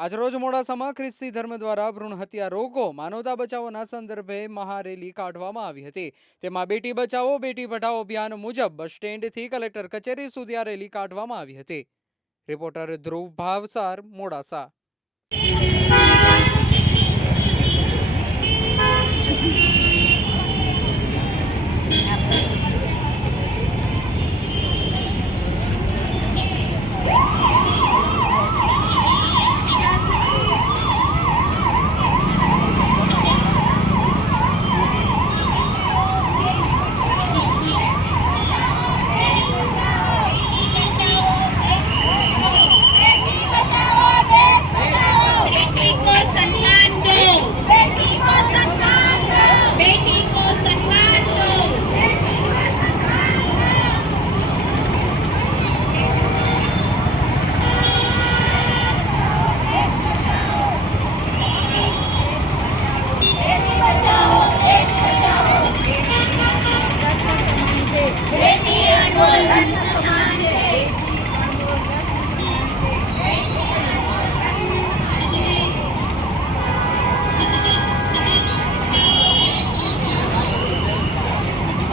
આજરોજ મોડાસામાં ખ્રિસ્તી ધર્મ દ્વારા ભ્રૂણ હત્યા રોકો માનવતા બચાવોના સંદર્ભે મહારેલી કાઢવામાં આવી હતી। તેમાં બેટી બચાવો બેટી પઢાઓ અભિયાન મુજબ બસ સ્ટેન્ડથી કલેક્ટર કચેરી સુધી આ રેલી કાઢવામાં આવી હતી। રિપોર્ટર ધ્રુવ ભાવસાર, મોડાસા।